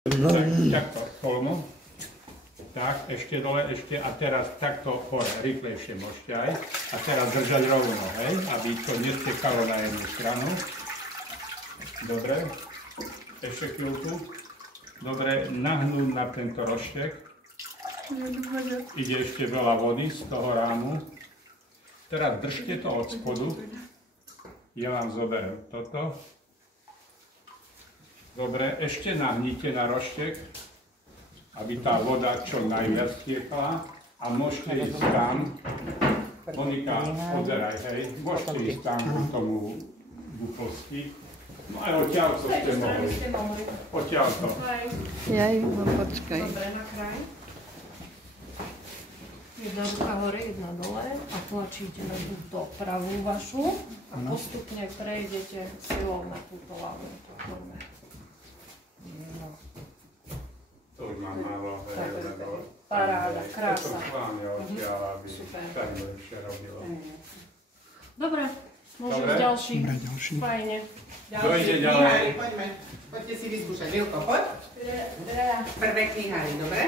Takto kolmo. Tak, ešte dole, ešte a teraz takto hore, rýchlejšie môžete aj. A teraz držať rovno, hej, aby to nestekalo na jednu stranu. Dobre, ešte chvíľku. Dobre, nahnúť na tento roštek. Ide ešte veľa vody z toho rámu. Teraz držte to od spodu. Ja vám zoberiem toto. Dobre, ešte nahnite na roštek, aby tá voda čo najviac tiekla. A môžete ísť tam. Monika, pozeraj, hej. Môžete ísť tam k tomu buflosti. No aj odtiaľ to ste mohli. Odtiaľ to. Jaj, no počkaj. Dobre, na kraj. Jedna ruka hore, jedna dole a tlačíte na túto pravú vašu a postupne prejdete silou na túto ľavú. No. To už mám málo, hej, paráda, krása. To s vami odtiaľ, aby tak lepšie robilo. Dobre, môžem Dobre. ďalší. Dobre, ďalší. Fajne. Dojde ďalej. Poďme. Poďte si vyskúšať. Vilko, poď. Prvé knihári, dobre?